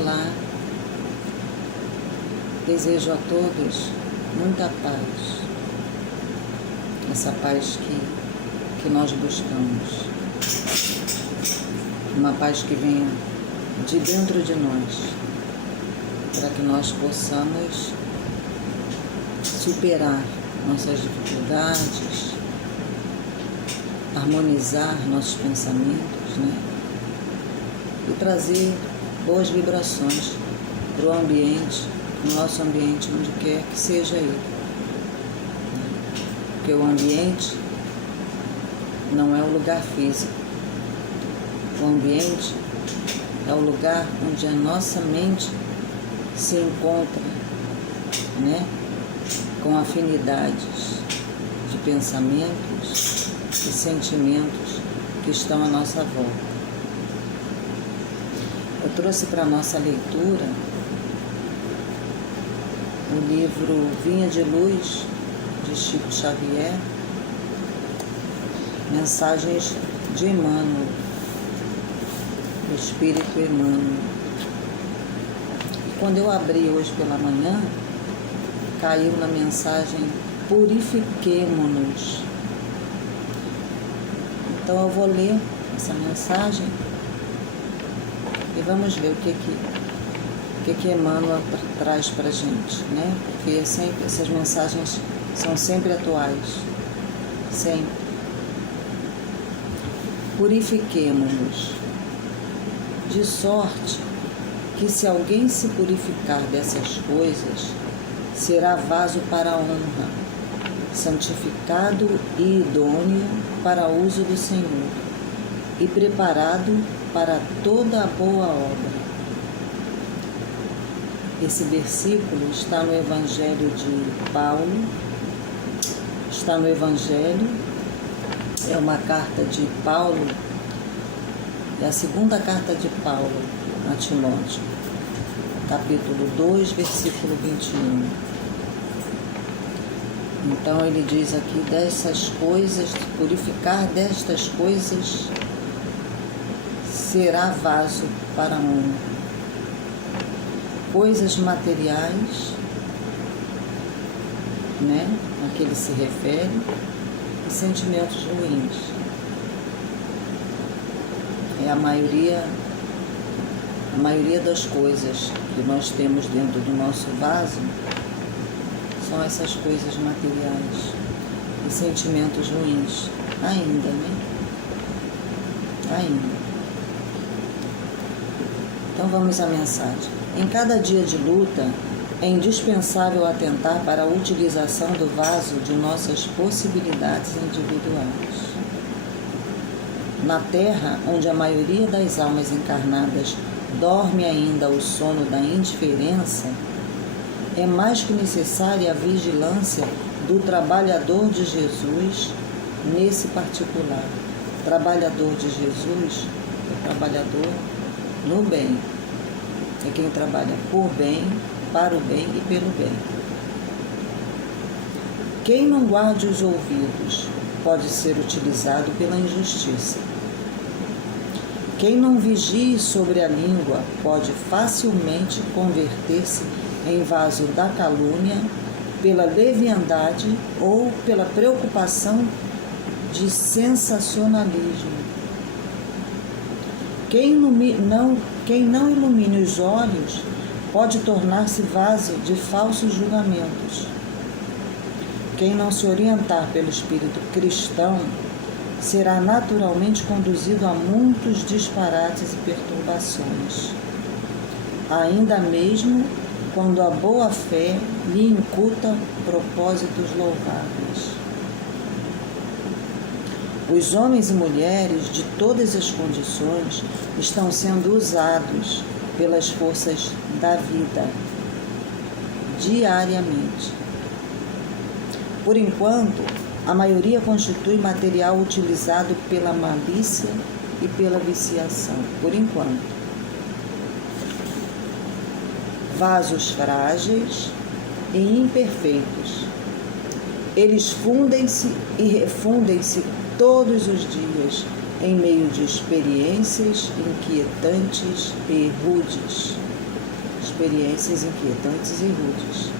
Olá, desejo a todos muita paz, essa paz que nós buscamos, uma paz que venha de dentro de nós, para que nós possamos superar nossas dificuldades, harmonizar nossos pensamentos, né? E trazer boas vibrações para o ambiente, no nosso ambiente, onde quer que seja ele. Porque o ambiente não é o lugar físico. O ambiente é o lugar onde a nossa mente se encontra, né? Com afinidades de pensamentos e sentimentos que estão à nossa volta. Eu trouxe para a nossa leitura o livro Vinha de Luz, de Chico Xavier, Mensagens de Emmanuel, do Espírito Emmanuel. E quando eu abri hoje pela manhã, caiu na mensagem Purifiquemo-nos. Então eu vou ler essa mensagem e vamos ver o que Emmanuel traz para a gente, né? Porque essas mensagens são sempre atuais, sempre. Purifiquemo-nos, de sorte que se alguém se purificar dessas coisas, será vaso para a honra, santificado e idôneo para uso do Senhor, e preparado para toda a boa obra. Esse versículo está no Evangelho de Paulo, está no Evangelho, é uma carta de Paulo, é a segunda carta de Paulo a Timóteo, capítulo 2, versículo 21. Então ele diz aqui, dessas coisas, purificar destas coisas será vaso para a honra. Coisas materiais, né, a que ele se refere, e sentimentos ruins. É a maioria das coisas que nós temos dentro do nosso vaso são essas coisas materiais e sentimentos ruins, ainda, né? Ainda. Então vamos à mensagem. Em cada dia de luta, é indispensável atentar para a utilização do vaso de nossas possibilidades individuais. Na Terra, onde a maioria das almas encarnadas dorme ainda o sono da indiferença, é mais que necessária a vigilância do trabalhador de Jesus nesse particular. Trabalhador de Jesus é trabalhador no bem. É quem trabalha por bem, para o bem e pelo bem. Quem não guarde os ouvidos pode ser utilizado pela injustiça. Quem não vigie sobre a língua pode facilmente converter-se em vaso da calúnia pela leviandade ou pela preocupação de sensacionalismo. Quem não ilumine os olhos pode tornar-se vaso de falsos julgamentos. Quem não se orientar pelo espírito cristão será naturalmente conduzido a muitos disparates e perturbações, ainda mesmo quando a boa-fé lhe incuta propósitos louváveis. Os homens e mulheres de todas as condições estão sendo usados pelas forças da vida diariamente. Por enquanto, a maioria constitui material utilizado pela malícia e pela viciação. Por enquanto. Vasos frágeis e imperfeitos. Eles fundem-se e refundem-se todos os dias em meio de experiências inquietantes e rudes. experiências inquietantes e rudes.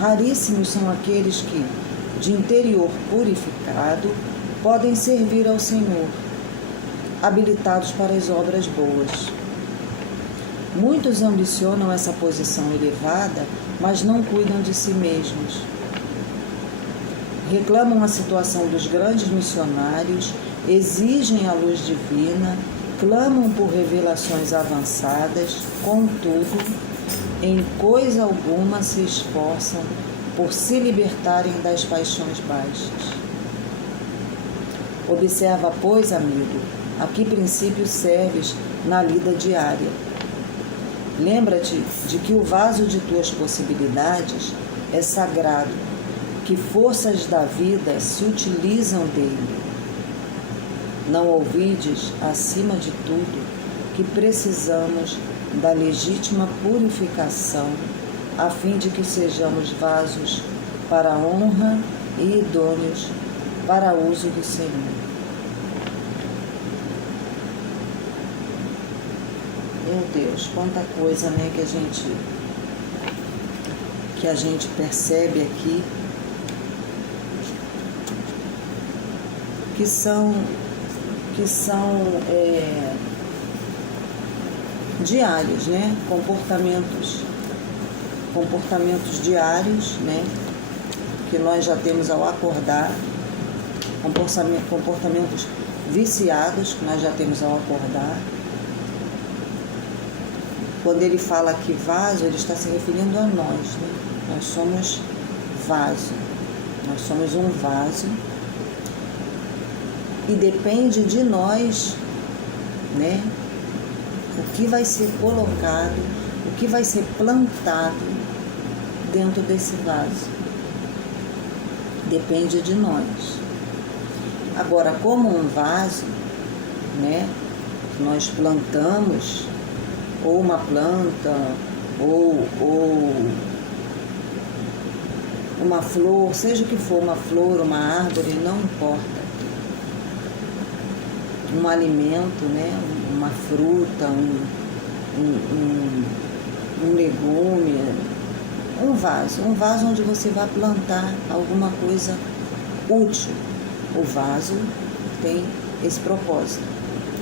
Raríssimos são aqueles que, de interior purificado, podem servir ao Senhor, habilitados para as obras boas. Muitos ambicionam essa posição elevada, mas não cuidam de si mesmos. Reclamam a situação dos grandes missionários, exigem a luz divina, clamam por revelações avançadas, contudo, em coisa alguma se esforçam por se libertarem das paixões baixas. Observa, pois, amigo, a que princípio serves na lida diária. Lembra-te de que o vaso de tuas possibilidades é sagrado, que forças da vida se utilizam dele. Não ouvides, acima de tudo, que precisamos da legítima purificação, a fim de que sejamos vasos para a honra e idôneos para uso do Senhor. Meu Deus, quanta coisa, né, que a gente percebe aqui, que são diários, né? Comportamentos diários, né? Que nós já temos ao acordar, comportamentos viciados que nós já temos ao acordar. Quando ele fala aqui vaso, ele está se referindo a nós, né? Nós somos vaso, nós somos um vaso e depende de nós, né? O que vai ser colocado, o que vai ser plantado dentro desse vaso. Depende de nós. Agora, como um vaso, né? Nós plantamos ou uma planta, ou uma flor, seja o que for, uma flor, uma árvore, não importa. Um alimento, né? Uma fruta, um legume, um vaso onde você vai plantar alguma coisa útil. O vaso tem esse propósito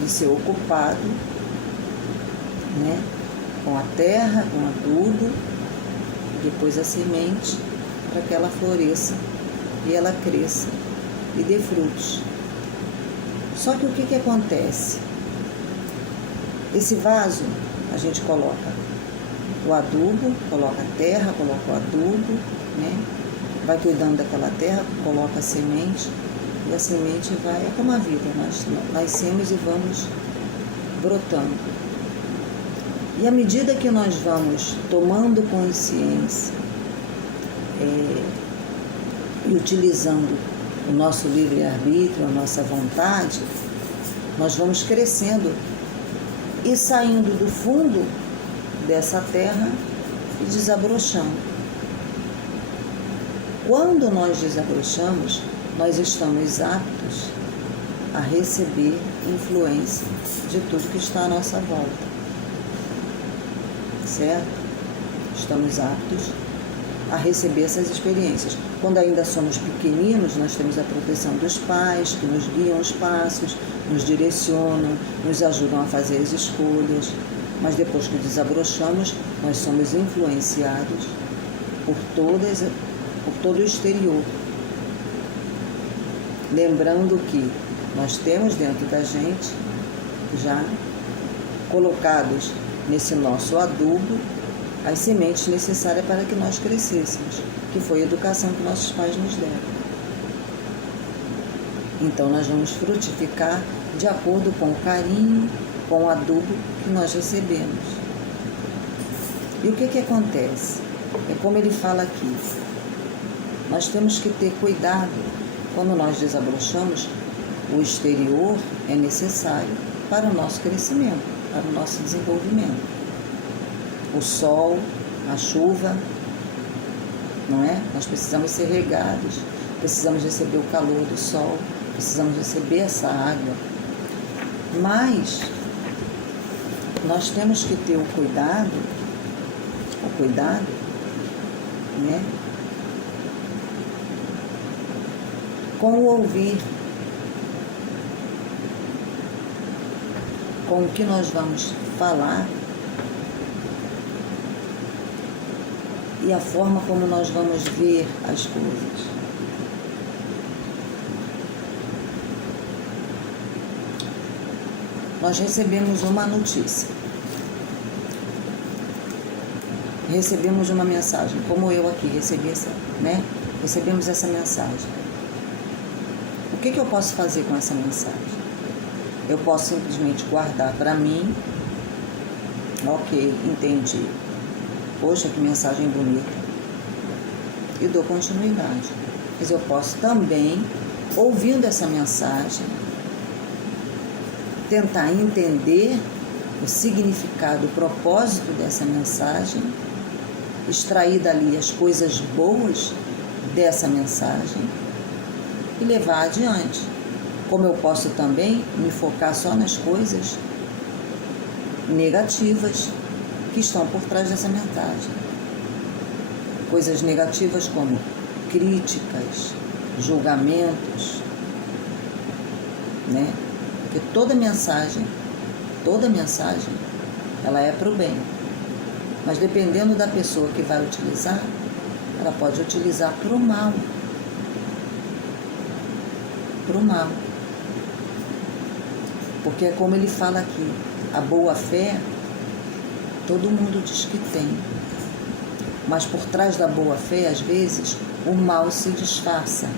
de ser ocupado, né, com a terra, com adubo, depois a semente, para que ela floresça e ela cresça e dê frutos. Só que o que acontece? Esse vaso, a gente coloca o adubo, coloca a terra, coloca o adubo, né, vai cuidando daquela terra, coloca a semente, e a semente vai, é como a vida, nós nascemos e vamos brotando. E à medida que nós vamos tomando consciência e utilizando o nosso livre-arbítrio, a nossa vontade, nós vamos crescendo e saindo do fundo dessa terra e desabrochando. Quando nós desabrochamos, nós estamos aptos a receber influência de tudo que está à nossa volta. Certo? Estamos aptos a receber essas experiências. Quando ainda somos pequeninos, nós temos a proteção dos pais, que nos guiam os passos, nos direcionam, nos ajudam a fazer as escolhas. Mas depois que desabrochamos, nós somos influenciados por todo o exterior. Lembrando que nós temos dentro da gente, já colocados nesse nosso adubo, as sementes necessárias para que nós crescêssemos, que foi a educação que nossos pais nos deram. Então nós vamos frutificar de acordo com o carinho, com o adubo que nós recebemos. E o que acontece? É como ele fala aqui, nós temos que ter cuidado. Quando nós desabrochamos, o exterior é necessário para o nosso crescimento, para o nosso desenvolvimento. O sol, a chuva, não é? Nós precisamos ser regados, precisamos receber o calor do sol, precisamos receber essa água. Mas nós temos que ter o cuidado o cuidado, né? Com o ouvir, com o que nós vamos falar e a forma como nós vamos ver as coisas. Nós recebemos uma notícia, recebemos uma mensagem, como eu aqui recebi recebemos essa mensagem. O que eu posso fazer com essa mensagem? Eu posso simplesmente guardar para mim. Ok, entendi. Poxa, que mensagem bonita. E dou continuidade. Mas eu posso também, ouvindo essa mensagem, tentar entender o significado, o propósito dessa mensagem, extrair dali as coisas boas dessa mensagem e levar adiante. Como eu posso também me focar só nas coisas negativas que estão por trás dessa mensagem. Coisas negativas como críticas, julgamentos, né? Porque toda mensagem, ela é para o bem. Mas dependendo da pessoa que vai utilizar, ela pode utilizar para o mal. Para o mal. Porque é como ele fala aqui, a boa fé, todo mundo diz que tem. Mas por trás da boa fé, às vezes, o mal se disfarça.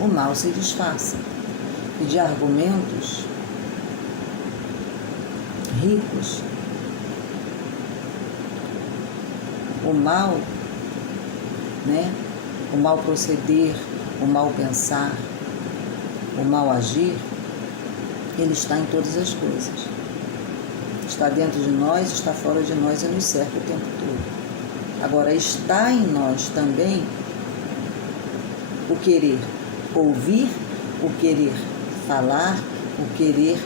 O mal se disfarça. E de argumentos ricos, o mal, né? O mal proceder, o mal pensar, o mal agir, ele está em todas as coisas. Está dentro de nós, está fora de nós e nos cerca o tempo todo. Agora, está em nós também o querer ouvir, o querer falar, o querer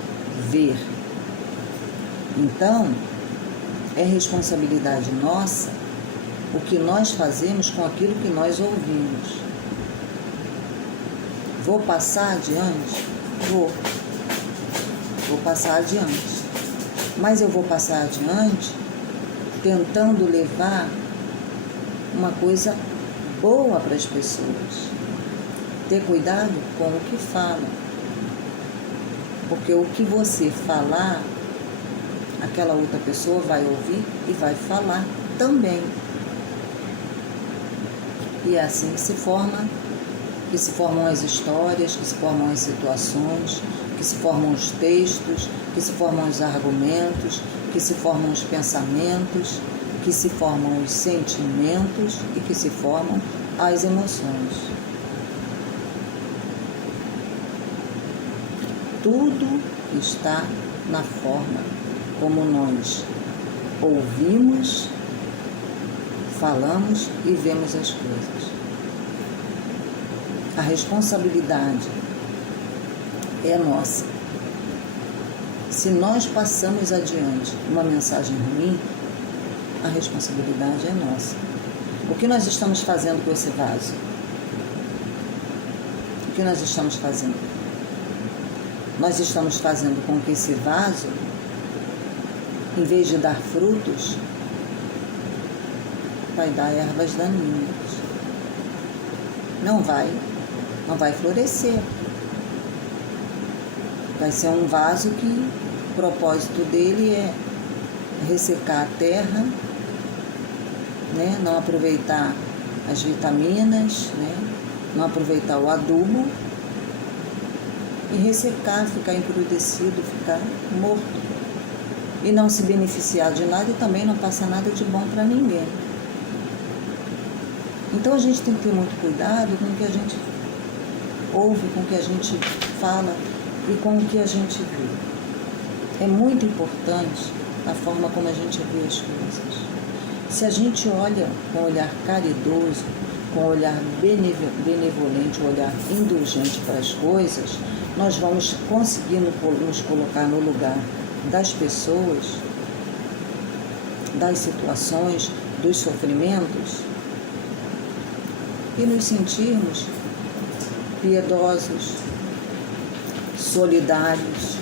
ver. Então, é responsabilidade nossa o que nós fazemos com aquilo que nós ouvimos. Vou passar adiante? Vou passar adiante. Mas eu vou passar adiante tentando levar uma coisa boa para as pessoas. Ter cuidado com o que fala. Porque o que você falar, aquela outra pessoa vai ouvir e vai falar também. E é assim que se formam as histórias, que se formam as situações, que se formam os textos, que se formam os argumentos, que se formam os pensamentos, que se formam os sentimentos e que se formam as emoções. Tudo está na forma como nós ouvimos, falamos e vemos as coisas. A responsabilidade é nossa. Se nós passamos adiante uma mensagem ruim, a responsabilidade é nossa. O que nós estamos fazendo com esse vaso? O que nós estamos fazendo? Nós estamos fazendo com que esse vaso, em vez de dar frutos, vai dar ervas daninhas. Não vai florescer. Vai ser um vaso que o propósito dele é ressecar a terra, né? Não aproveitar as vitaminas, né? Não aproveitar o adubo e ressecar, ficar encrudecido, ficar morto. E não se beneficiar de nada e também não passar nada de bom para ninguém. Então a gente tem que ter muito cuidado com o que a gente ouve, com o que a gente fala e com o que a gente vê. É muito importante a forma como a gente vê as coisas. Se a gente olha com um olhar caridoso, com um olhar benevolente, um olhar indulgente para as coisas, nós vamos conseguir nos colocar no lugar das pessoas das situações, dos sofrimentos, e nos sentirmos piedosos, solidários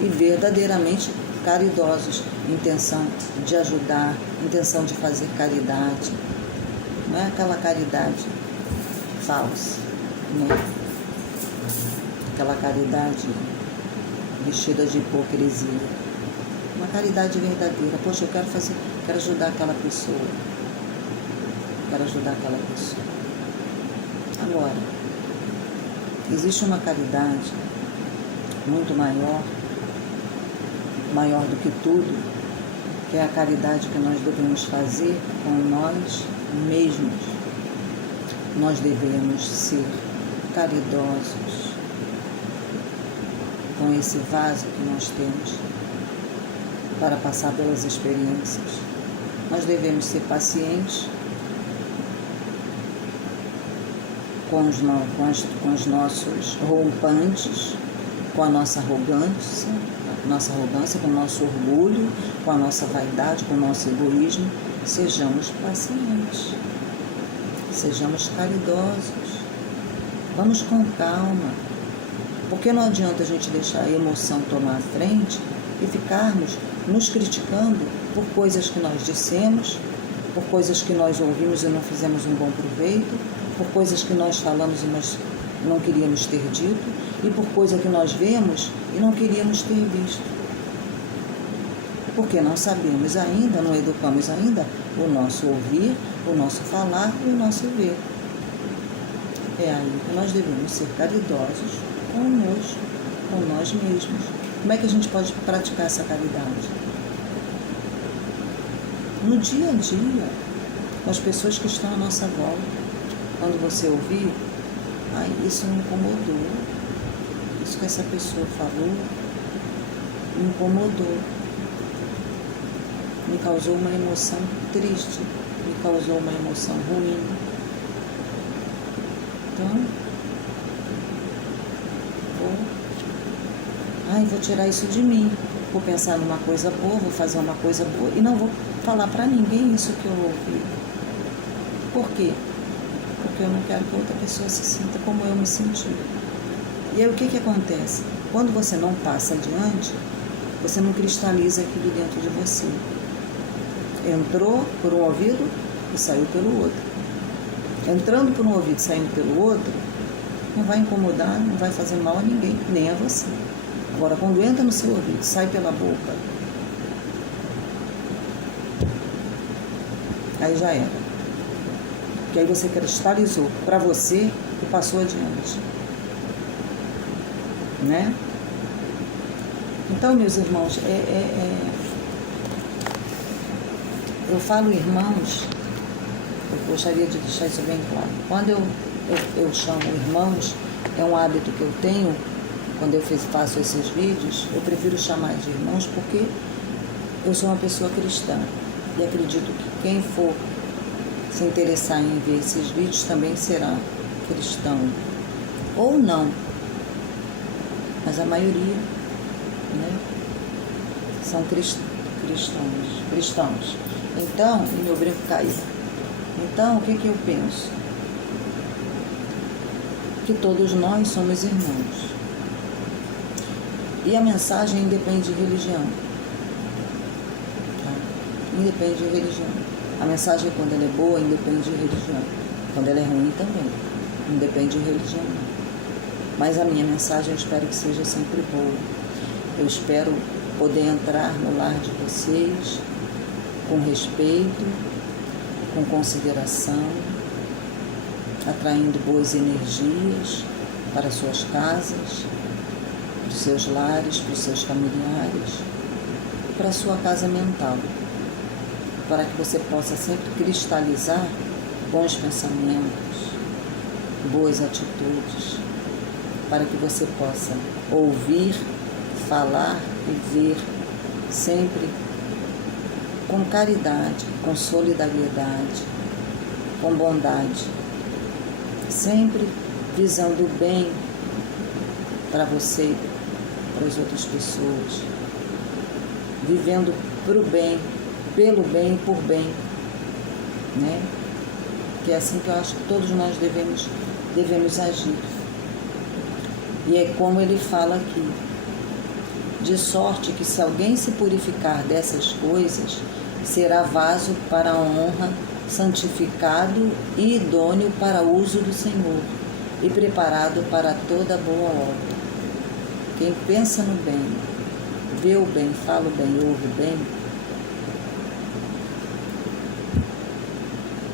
e verdadeiramente caridosos, intenção de ajudar, intenção de fazer caridade. Não é aquela caridade falsa, né? Aquela caridade vestida de hipocrisia. Uma caridade verdadeira. Poxa, eu quero ajudar aquela pessoa. Quero ajudar aquela pessoa. Agora, existe uma caridade muito maior do que tudo, que é a caridade que nós devemos fazer com nós mesmos. Nós devemos ser caridosos com esse vaso que nós temos para passar pelas experiências. Nós devemos ser pacientes com os nossos rompantes, com a nossa arrogância, com o nosso orgulho, com a nossa vaidade, com o nosso egoísmo. Sejamos pacientes, sejamos caridosos, vamos com calma, porque não adianta a gente deixar a emoção tomar a frente e ficarmos nos criticando por coisas que nós dissemos, por coisas que nós ouvimos e não fizemos um bom proveito, por coisas que nós falamos e nós não queríamos ter dito, e por coisa que nós vemos e não queríamos ter visto. Porque não sabemos ainda, não educamos ainda o nosso ouvir, o nosso falar e o nosso ver. É aí que nós devemos ser caridosos conosco, com nós mesmos. Como é que a gente pode praticar essa caridade? No dia a dia, com as pessoas que estão à nossa volta. Quando você ouvir, isso me incomodou, isso que essa pessoa falou me incomodou, me causou uma emoção triste, me causou uma emoção ruim. Então, vou tirar isso de mim, vou pensar numa coisa boa, vou fazer uma coisa boa e não vou falar para ninguém isso que eu ouvi. Por quê? Porque eu não quero que outra pessoa se sinta como eu me senti. E aí o que acontece? Quando você não passa adiante, você não cristaliza aquilo dentro de você. Entrou por um ouvido e saiu pelo outro. Entrando por um ouvido e saindo pelo outro, não vai incomodar, não vai fazer mal a ninguém, nem a você. Agora, quando entra no seu ouvido, sai pela boca, aí já era. Porque aí você cristalizou para você e passou adiante. Né? Então, meus irmãos, eu falo irmãos, eu gostaria de deixar isso bem claro. Quando eu chamo irmãos, é um hábito que eu tenho, quando eu faço esses vídeos, eu prefiro chamar de irmãos porque eu sou uma pessoa cristã e acredito que quem for se interessar em ver esses vídeos também será cristão. Ou não, mas a maioria, né, são cristãos. Então, e meu brinco caiu. Então, o que eu penso? Que todos nós somos irmãos. E a mensagem independe de religião. Tá? Independe de religião. A mensagem, quando ela é boa, independe de religião. Quando ela é ruim, também. Independe de religião. Mas a minha mensagem eu espero que seja sempre boa. Eu espero poder entrar no lar de vocês com respeito, com consideração, atraindo boas energias para suas casas, para os seus lares, para os seus familiares e para a sua casa mental, para que você possa sempre cristalizar bons pensamentos, boas atitudes, para que você possa ouvir, falar e ver sempre com caridade, com solidariedade, com bondade, sempre visando o bem para você e para as outras pessoas, vivendo para o bem pelo bem e por bem, né? Que é assim que eu acho que todos nós devemos agir. E é como ele fala aqui, de sorte que se alguém se purificar dessas coisas, será vaso para a honra, santificado e idôneo para o uso do Senhor, e preparado para toda boa obra. Quem pensa no bem, vê o bem, fala o bem, ouve o bem,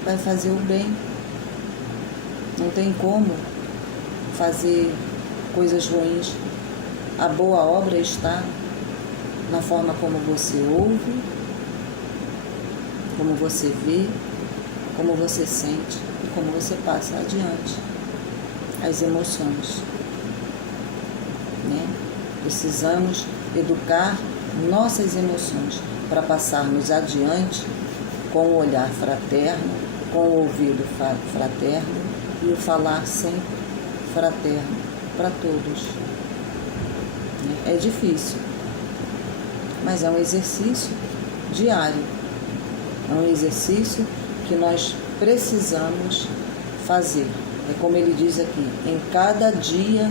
vai fazer o bem. Não tem como fazer coisas ruins. A boa obra está na forma como você ouve, como você vê, como você sente e como você passa adiante as emoções, né? Precisamos educar nossas emoções para passarmos adiante com o olhar fraterno, com o ouvido fraterno e o falar sempre fraterno para todos. É difícil, mas é um exercício diário, é um exercício que nós precisamos fazer. É como ele diz aqui, em cada dia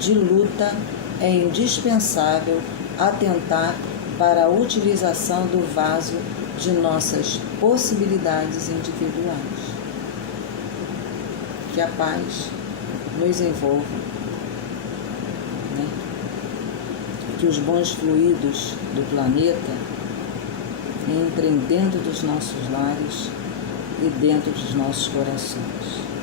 de luta é indispensável atentar para a utilização do vaso de nossas possibilidades individuais. Que a paz nos envolva, né? Que os bons fluidos do planeta entrem dentro dos nossos lares e dentro dos nossos corações.